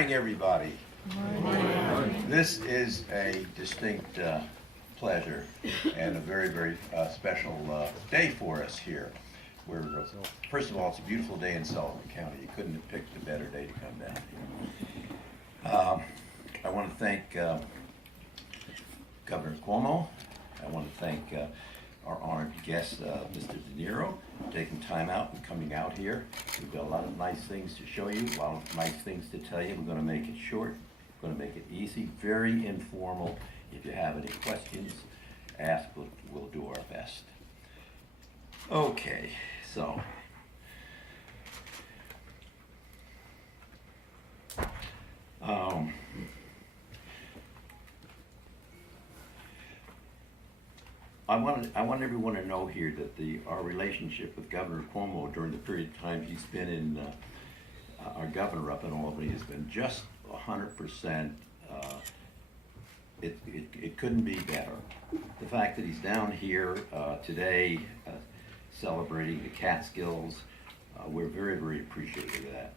morning, everybody. This is a distinct pleasure and a very, very special day for us here. First of all, it's a beautiful day in Sullivan County. You couldn't have picked a better day to come down here. I want to thank Governor Cuomo. I want to thank our honored guest, Mr. De Niro, for taking time out and coming out here. We've got a lot of nice things to show you, a lot of nice things to tell you. We're going to make it short, we're going to make it easy, very informal. If you have any questions, ask. We'll do our best. Okay, so I want everyone to know here that our relationship with Governor Cuomo during the period of time he's been in our governor up in Albany has been just 100%. It couldn't be better. The fact that he's down here today celebrating the Catskills, we're very, very appreciative of that.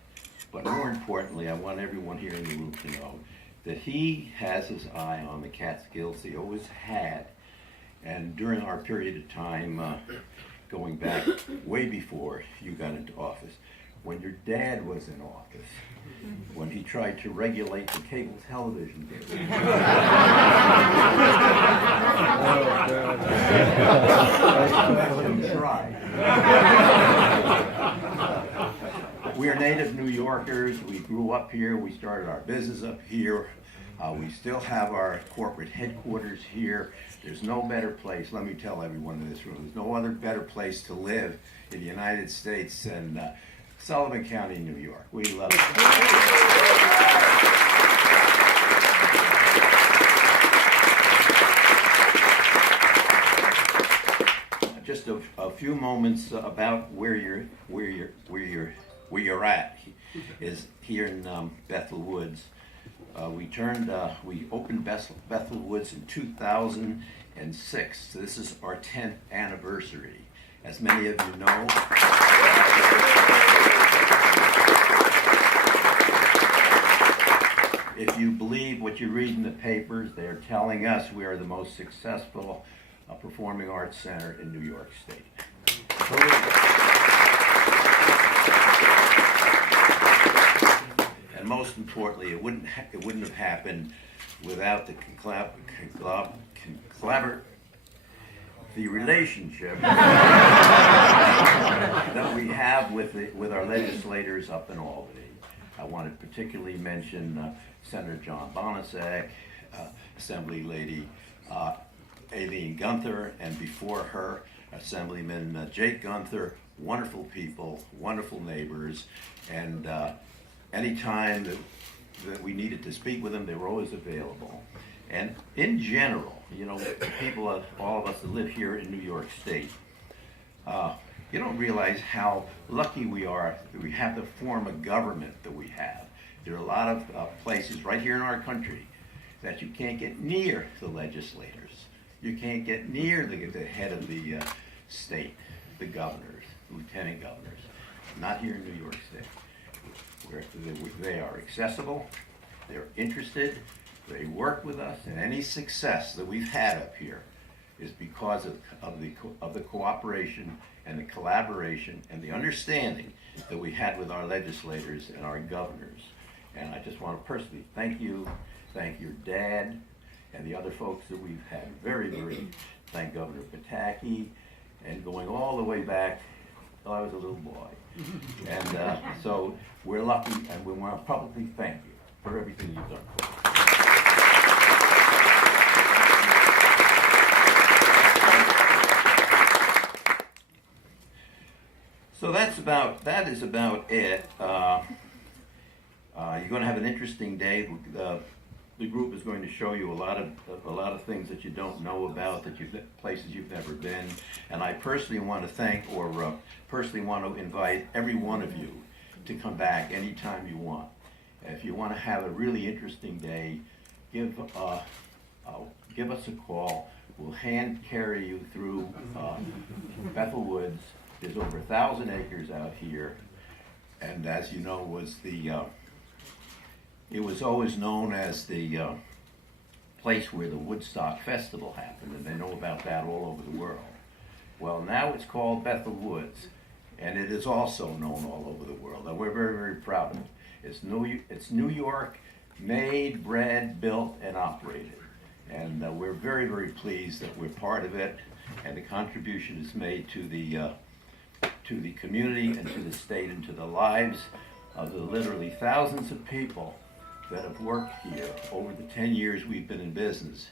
But more importantly, I want everyone here in the room to know that he has his eye on the Catskills. He always had. And during our period of time, going back way before you got into office, when your dad was in office, when he tried to regulate the cable television business. We are native New Yorkers. We grew up here. We started our business up here. We still have our corporate headquarters here. There's no better place, let me tell everyone in this room, there's no other better place to live in the United States than Sullivan County, New York. We love it. Just a few moments about where you're at is here in Bethel Woods. We opened Bethel Woods in 2006. So this is our 10th anniversary. As many of you know, if you believe what you read in the papers, they're telling us we are the most successful performing arts center in New York State. And most importantly, it wouldn't have happened without the relationship that we have with our legislators up in Albany. I want to particularly mention Senator John Bonasek, Assembly Lady Aileen Gunther, and before her, Assemblyman Jake Gunther. Wonderful people, wonderful neighbors, and anytime that we needed to speak with them, they were always available. And in general, you know, people, all of us that live here in New York State, you don't realize how lucky we are that we have the form of government that we have. There are a lot of places right here in our country that you can't get near the legislators. You can't get near the head of the state, the governors, lieutenant governors. Not here in New York State. They are accessible, they're interested, they work with us, and any success that we've had up here is because of the cooperation and the collaboration and the understanding that we had with our legislators and our governors. And I just want to personally thank you, thank your dad, and the other folks that we've had. Very, very thank Governor Pataki, and going all the way back till I was a little boy. And so we're lucky, and we want to publicly thank you for everything you've done for us. So that is about it. You're going to have an interesting day. The group is going to show you a lot of things that you don't know about, places you've never been. And I personally want to thank, or personally want to invite every one of you to come back anytime you want. If you want to have a really interesting day, give us a call. We'll hand carry you through Bethel Woods. There's over 1,000 acres out here, and as you know, was the it was always known as the place where the Woodstock Festival happened, and they know about that all over the world. Well, now it's called Bethel Woods, and it is also known all over the world, and we're very, very proud of it. It's New York made, bred, built, and operated. And we're very, very pleased that we're part of it, and the contribution is made to the community and to the state and to the lives of the literally thousands of people that have worked here over the 10 years we've been in business,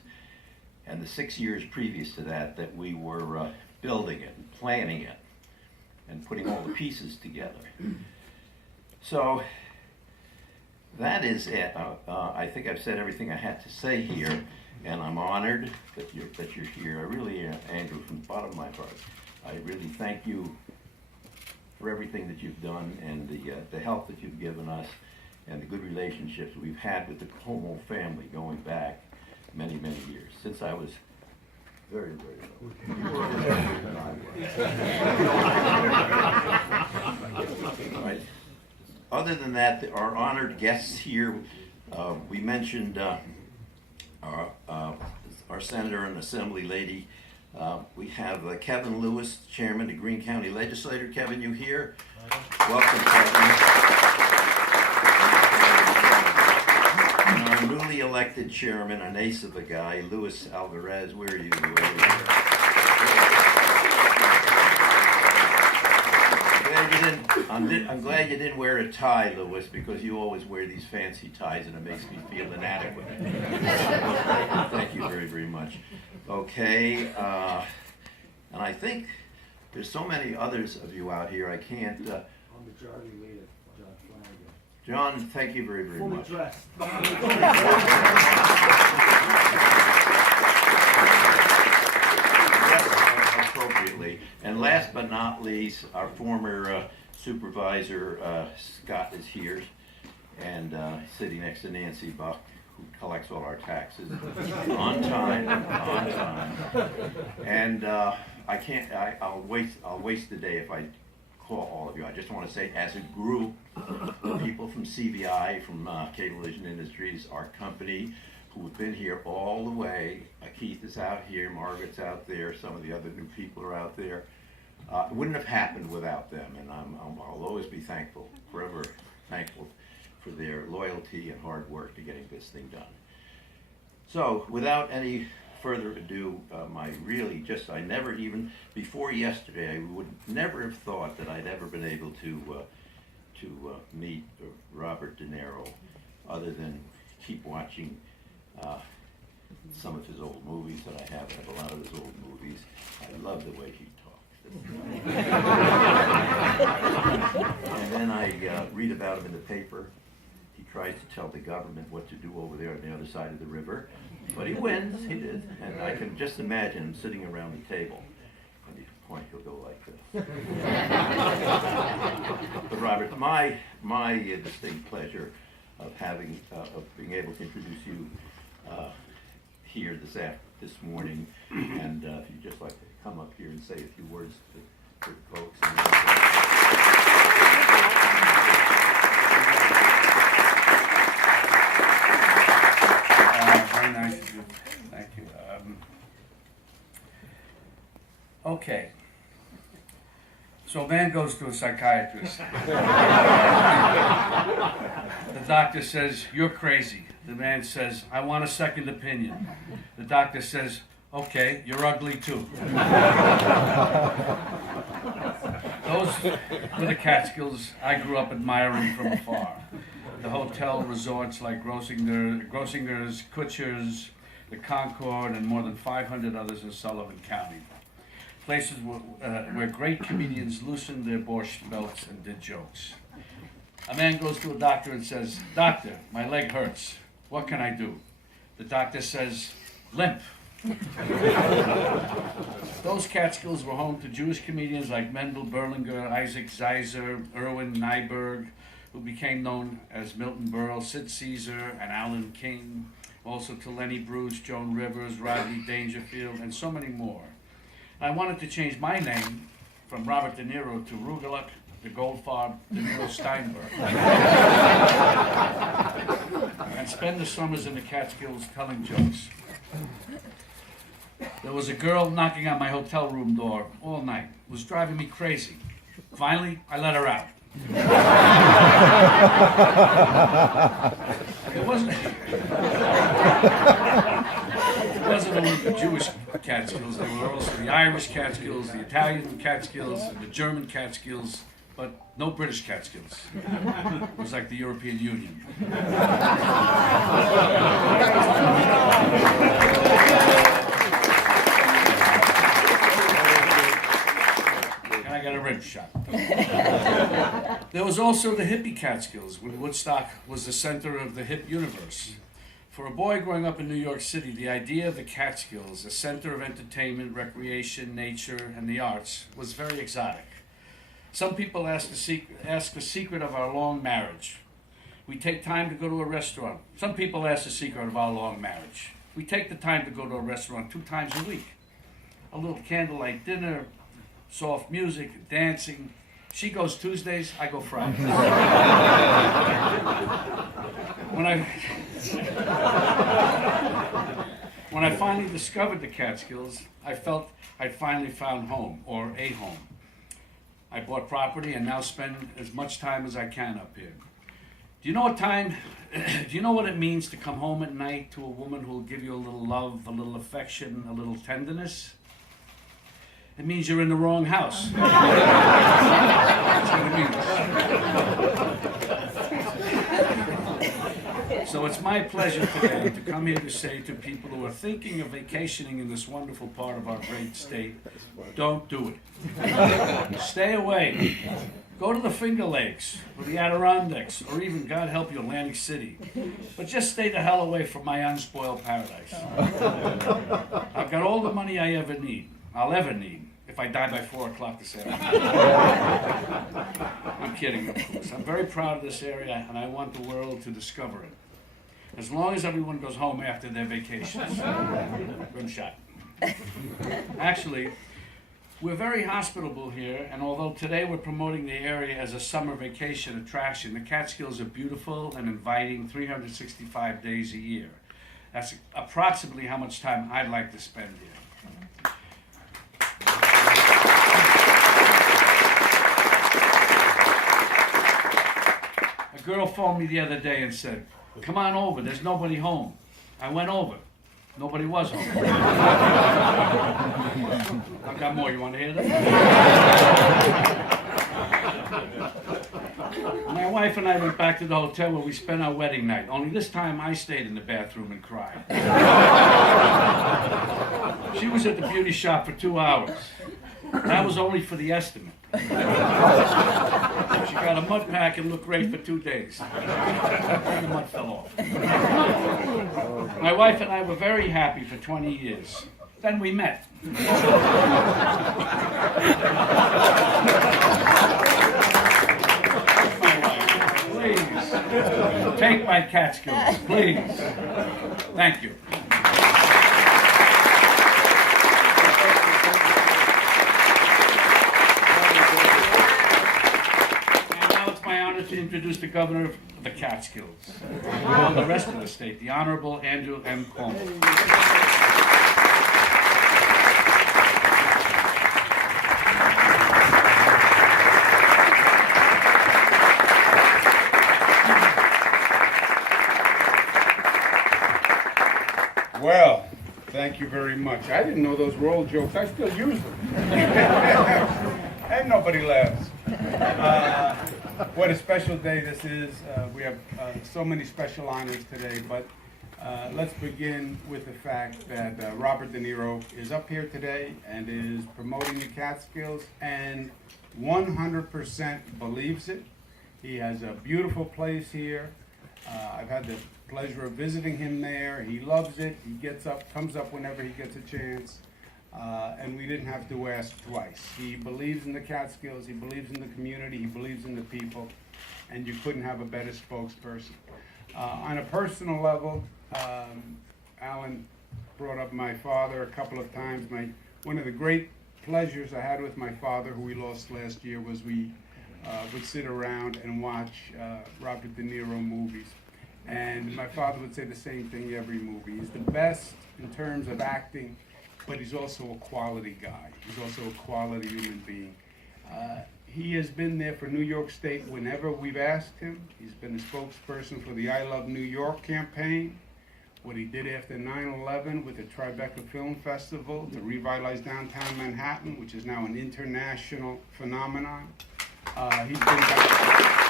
and the 6 years previous to that we were building it and planning it and putting all the pieces together. So that is it. I think I've said everything I had to say here, and I'm honored that you're here. I really am, Andrew, from the bottom of my heart. I really thank you for everything that you've done, and the help that you've given us, and the good relationships we've had with the Cuomo family going back many, many years, since I was very, very little. Right. Other than that, our honored guests here, we mentioned our Senator and Assembly Lady. We have Kevin Lewis, Chairman of the Greene County Legislature. Kevin, you here? Welcome, Kevin. And our newly elected chairman, an ace of a guy, Luis Alvarez. Where are you? I'm glad you didn't wear a tie, Louis, because you always wear these fancy ties and it makes me feel inadequate. Thank you very, very much. Okay, and I think there's so many others of you out here, I can't... I'm Majority Leader John Flanagan. John, thank you very, very much. Fully dressed. Appropriately. And last but not least, our former supervisor, Scott, is here, and sitting next to Nancy Buck, who collects all our taxes on time. And I'll waste the day if I call all of you. I just want to say, as a group, people from CVI, from Cablevision Industries, our company, who have been here all the way. Keith is out here, Margaret's out there, some of the other new people are out there. It wouldn't have happened without them, and I'll always be thankful, forever thankful for their loyalty and hard work to getting this thing done. So, without any further ado, I never even, before yesterday, I would never have thought that I'd ever been able to meet Robert De Niro, other than keep watching some of his old movies that I have. I have a lot of his old movies. I love the way he talks. And then I read about him in the paper. He tries to tell the government what to do over there on the other side of the river. But he wins, he did. And I can just imagine him sitting around the table. At the point he'll go like this. But Robert, my distinct pleasure of being able to introduce you here this morning, and if you'd just like to come up here and say a few words to the folks. Very nice of you. Thank you. Okay. So a man goes to a psychiatrist. The doctor says, "You're crazy." The man says, "I want a second opinion." The doctor says, "Okay, you're ugly too." Those were the Catskills I grew up admiring from afar. The hotel resorts like Grossinger's, Kutcher's, the Concord, and more than 500 others in Sullivan County. Places where great comedians loosened their borscht belts and did jokes. A man goes to a doctor and says, "Doctor, my leg hurts. What can I do?" The doctor says, "Limp." Those Catskills were home to Jewish comedians like Mendel Berlinger, Isaac Zeiser, Erwin Nyberg, who became known as Milton Berle, Sid Caesar, and Alan King, also to Lenny Bruce, Joan Rivers, Rodney Dangerfield, and so many more. I wanted to change my name from Robert De Niro to Rugeluk, the Goldfarb, De Niro Steinberg. and spend the summers in the Catskills telling jokes. There was a girl knocking on my hotel room door all night. It was driving me crazy. Finally, I let her out. It wasn't only the Jewish Catskills. There were also the Irish Catskills, the Italian Catskills, and the German Catskills, but no British Catskills. It was like the European Union. And I got a rim shot. There was also the hippie Catskills, when Woodstock was the center of the hip universe. For a boy growing up in New York City, the idea of the Catskills, a center of entertainment, recreation, nature, and the arts, was very exotic. Some people ask the secret of our long marriage. We take time to go to a restaurant. Some people ask the secret of our long marriage. We take the time to go to a restaurant 2 times a week. A little candlelight dinner, soft music, dancing. She goes Tuesdays, I go Fridays. When I finally discovered the Catskills, I felt I'd finally found home, or a home. I bought property and now spend as much time as I can up here. Do you know what it means to come home at night to a woman who will give you a little love, a little affection, a little tenderness? It means you're in the wrong house. That's what it means. So it's my pleasure today to come here to say to people who are thinking of vacationing in this wonderful part of our great state, don't do it. Stay away. Go to the Finger Lakes, or the Adirondacks, or even, God help you, Atlantic City. But just stay the hell away from my unspoiled paradise. I've got all the money I'll ever need, if I die by 4 o'clock this afternoon. I'm kidding, of course. I'm very proud of this area, and I want the world to discover it. As long as everyone goes home after their vacations. Rim shot. Actually, we're very hospitable here, and although today we're promoting the area as a summer vacation attraction, the Catskills are beautiful and inviting 365 days a year. That's approximately how much time I'd like to spend here. A girl phoned me the other day and said, "Come on over, there's nobody home." I went over. Nobody was home. I've got more. You want to hear that? My wife and I went back to the hotel where we spent our wedding night. Only this time I stayed in the bathroom and cried. She was at the beauty shop for 2 hours. That was only for the estimate. She got a mud pack and looked great for 2 days. And the mud fell off. My wife and I were very happy for 20 years. Then we met. Please, take my Catskills, please. Thank you. To introduce the governor of the Catskills and the rest of the state, the Honorable Andrew M. Cuomo. Well, thank you very much. I didn't know those were old jokes. I still use them. And nobody laughs. What a special day this is. We have so many special honors today, but let's begin with the fact that Robert De Niro is up here today and is promoting the Catskills and 100% believes it. He has a beautiful place here. I've had the pleasure of visiting him there. He loves it. He comes up whenever he gets a chance. And we didn't have to ask twice. He believes in the Catskills, he believes in the community, he believes in the people, and you couldn't have a better spokesperson. On a personal level, Alan brought up my father a couple of times. One of the great pleasures I had with my father, who we lost last year, was we would sit around and watch Robert De Niro movies. And my father would say the same thing every movie. He's the best in terms of acting, but he's also a quality guy. He's also a quality human being. He has been there for New York State whenever we've asked him. He's been the spokesperson for the I Love New York campaign, what he did after 9/11 with the Tribeca Film Festival to revitalize downtown Manhattan, which is now an international phenomenon. He's been back.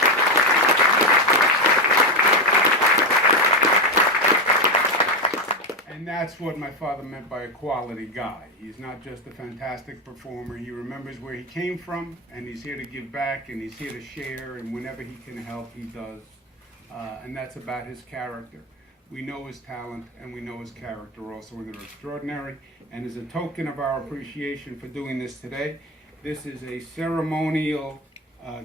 And that's what my father meant by a quality guy. He's not just a fantastic performer. He remembers where he came from, and he's here to give back, and he's here to share, and whenever he can help, he does. And that's about his character. We know his talent, and we know his character also, and they're extraordinary. And as a token of our appreciation for doing this today, this is a ceremonial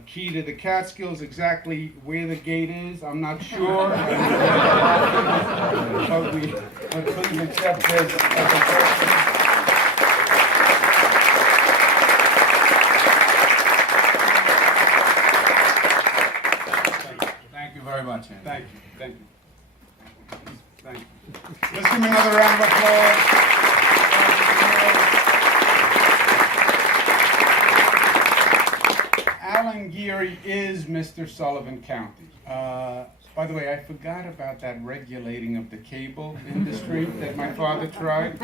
key to the Catskills. Exactly where the gate is, I'm not sure. But please accept this as a person. Thank you very much, Andy. Thank you. Thank you. Thank you. Let's give him another round of applause. Alan Gerry is Mr. Sullivan County. By the way, I forgot about that regulating of the cable industry that my father tried.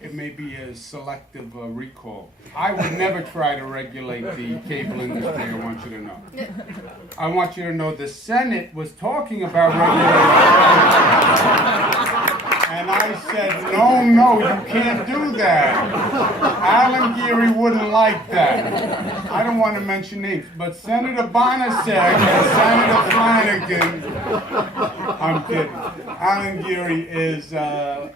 It may be a selective recall. I would never try to regulate the cable industry, I want you to know. I want you to know the Senate was talking about regulating. And I said, no, you can't do that. Alan Gerry wouldn't like that. I don't want to mention names, but Senator Bonasek and Senator Flanagan, I'm kidding. Alan Gerry is a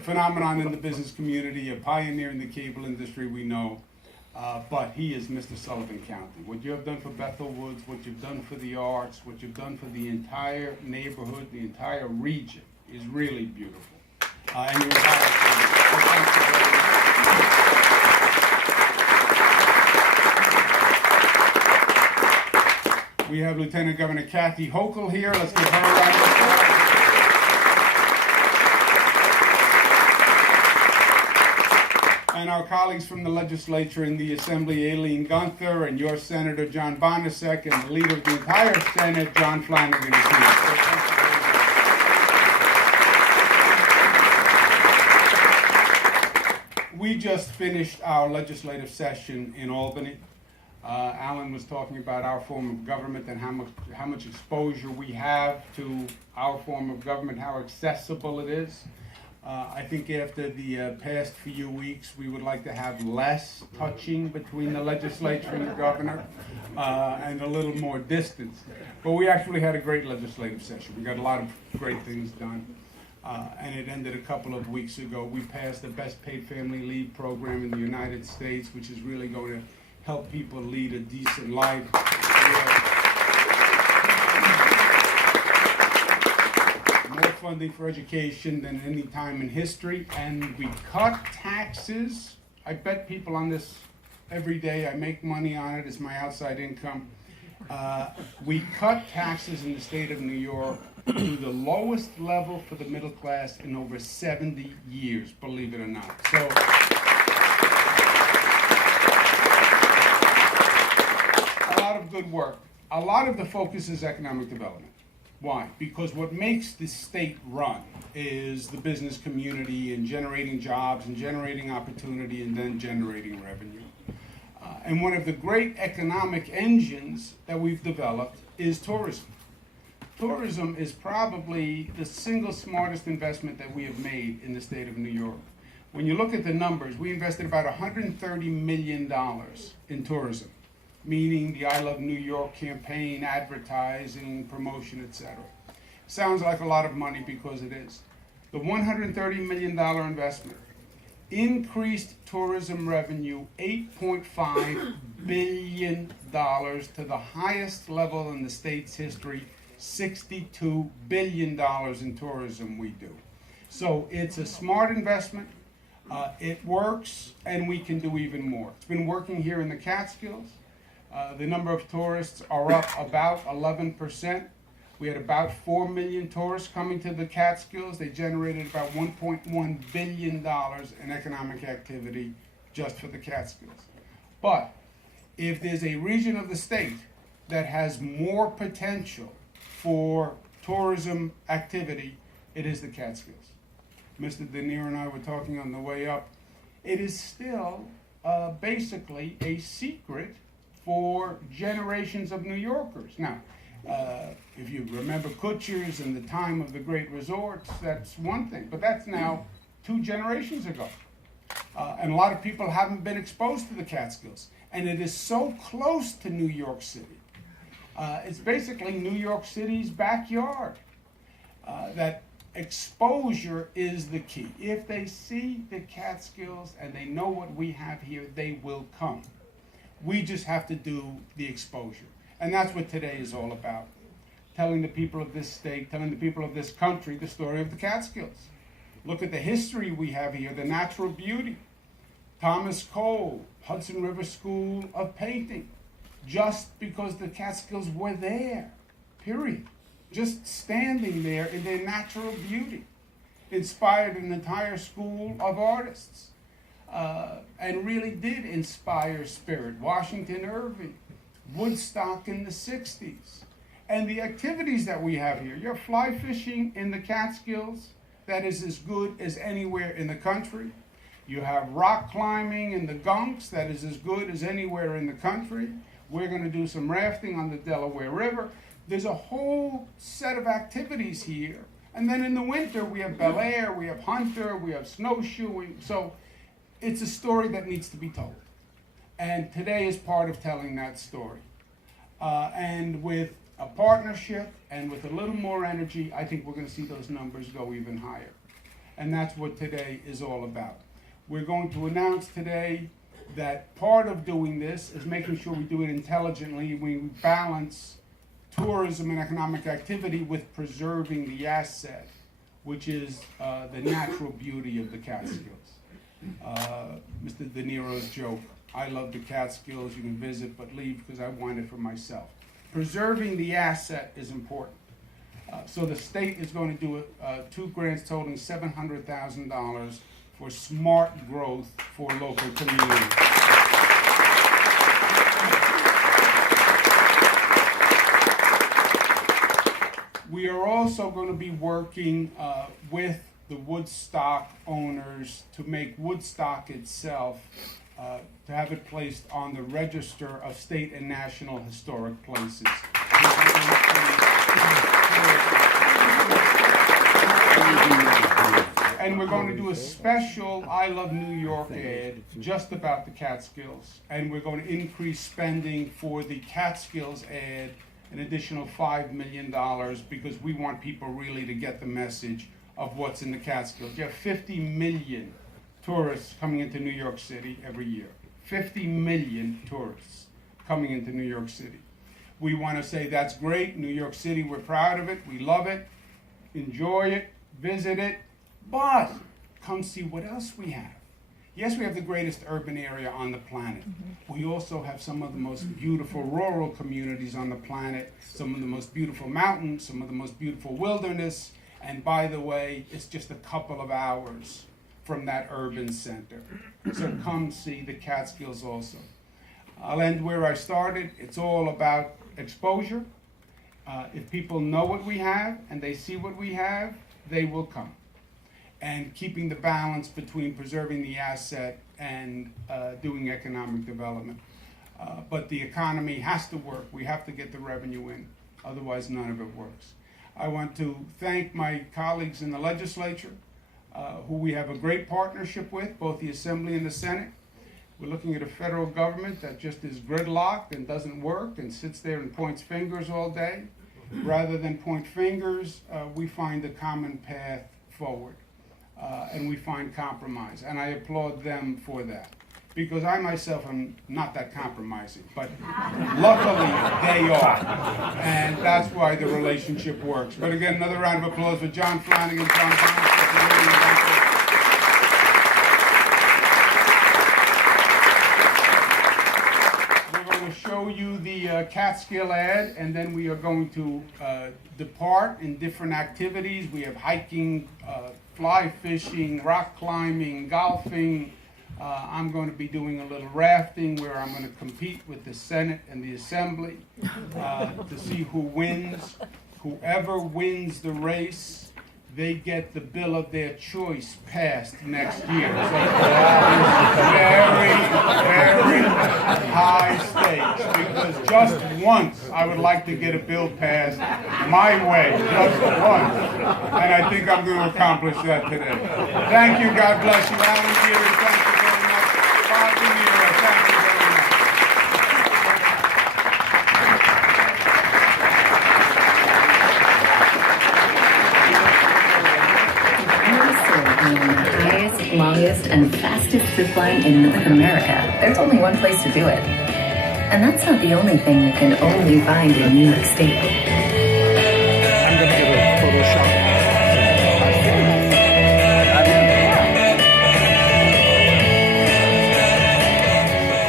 phenomenon in the business community, a pioneer in the cable industry, we know. But he is Mr. Sullivan County. What you have done for Bethel Woods, what you've done for the arts, what you've done for the entire neighborhood, the entire region, is really beautiful. And you're We have Lieutenant Governor Kathy Hochul here. Let's give her a round of applause. And our colleagues from the legislature and the assembly, Aileen Gunther, and your Senator John Bonasek, and the leader of the entire Senate, John Flanagan, is here. We just finished our legislative session in Albany. Alan was talking about our form of government and how much exposure we have to our form of government, how accessible it is. I think after the past few weeks, we would like to have less touching between the legislature and the governor, and a little more distance. But we actually had a great legislative session. We got a lot of great things done. And it ended a couple of weeks ago. We passed the Best Paid Family Leave program in the United States, which is really going to help people lead a decent life. More funding for education than any time in history, and we cut taxes. I bet people on this every day. I make money on it. It's my outside income. We cut taxes in the state of New York to the lowest level for the middle class in over 70 years, believe it or not. So, a lot of good work. A lot of the focus is economic development. Why? Because what makes the state run is the business community and generating jobs and generating opportunity and then generating revenue. And one of the great economic engines that we've developed is tourism. Tourism is probably the single smartest investment that we have made in the state of New York. When you look at the numbers, we invested about $130 million in tourism, meaning the I Love New York campaign, advertising, promotion, etc. Sounds like a lot of money because it is. The $130 million investment increased tourism revenue $8.5 billion to the highest level in the state's history, $62 billion in tourism we do. So it's a smart investment, it works, and we can do even more. It's been working here in the Catskills. The number of tourists are up about 11%. We had about 4 million tourists coming to the Catskills. They generated about $1.1 billion in economic activity just for the Catskills. But if there's a region of the state that has more potential for tourism activity, it is the Catskills. Mr. De Niro and I were talking on the way up. It is still basically a secret for generations of New Yorkers. Now, if you remember Kutcher's and the time of the great resorts, that's one thing, but that's now 2 generations ago. And a lot of people haven't been exposed to the Catskills. And it is so close to New York City. It's basically New York City's backyard. That exposure is the key. If they see the Catskills and they know what we have here, they will come. We just have to do the exposure. And that's what today is all about. Telling the people of this state, telling the people of this country the story of the Catskills. Look at the history we have here, the natural beauty. Thomas Cole, Hudson River School of Painting, just because the Catskills were there, period. Just standing there in their natural beauty, inspired an entire school of artists, and really did inspire spirit. Washington Irving, Woodstock in the 60s, and the activities that we have here. You're fly fishing in the Catskills, that is as good as anywhere in the country. You have rock climbing in the Gunks, that is as good as anywhere in the country. We're going to do some rafting on the Delaware River. There's a whole set of activities here. And then in the winter, we have Bel Air, we have Hunter, we have snowshoeing. So it's a story that needs to be told. And today is part of telling that story. And with a partnership and with a little more energy, I think we're going to see those numbers go even higher. And that's what today is all about. We're going to announce today that part of doing this is making sure we do it intelligently. We balance tourism and economic activity with preserving the asset, which is the natural beauty of the Catskills. Mr. De Niro's joke, I love the Catskills, you can visit but leave because I want it for myself. Preserving the asset is important. So the state is going to do 2 grants totaling $700,000 for smart growth for local communities. We are also going to be working with the Woodstock owners to make Woodstock itself, to have it placed on the Register of State and National Historic Places. And we're going to do a special I Love New York ad just about the Catskills. And we're going to increase spending for the Catskills ad an additional $5 million because we want people really to get the message of what's in the Catskills. You have 50 million tourists coming into New York City every year. 50 million tourists coming into New York City. We want to say that's great. New York City, we're proud of it. We love it. Enjoy it. Visit it. But come see what else we have. Yes, we have the greatest urban area on the planet. We also have some of the most beautiful rural communities on the planet, some of the most beautiful mountains, some of the most beautiful wilderness. And by the way, it's just a couple of hours from that urban center. So come see the Catskills also. I'll end where I started. It's all about exposure. If people know what we have and they see what we have, they will come. And keeping the balance between preserving the asset and doing economic development. But the economy has to work. We have to get the revenue in. Otherwise, none of it works. I want to thank my colleagues in the legislature, who we have a great partnership with, both the Assembly and the Senate. We're looking at a federal government that just is gridlocked and doesn't work and sits there and points fingers all day. Rather than point fingers, we find a common path forward. And we find compromise. And I applaud them for that. Because I myself am not that compromising. But luckily, they are. And that's why the relationship works. But again, another round of applause for John Flanagan, John Bonner. We're going to show you the Catskill ad, and then we are going to depart in different activities. We have hiking, fly fishing, rock climbing, golfing. I'm going to be doing a little rafting where I'm going to compete with the Senate and the Assembly to see who wins. Whoever wins the race, they get the bill of their choice passed next year. So very, very high stakes, because just once I would like to get a bill passed my way, just once. And I think I'm going to accomplish that today. Thank you, God bless you. Alan Gerry, thank you very much. Bob De Niro, thank you very much. On the highest, longest, and fastest zip line in North America, there's only one place to do it. And that's not the only thing you can only find in New York State. I'm going to give a Photoshop.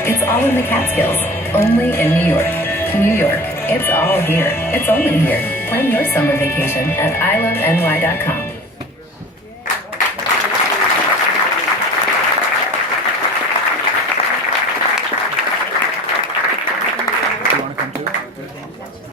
It's all in the Catskills, only in New York. New York, it's all here. It's only here. Plan your summer vacation at iloveny.com.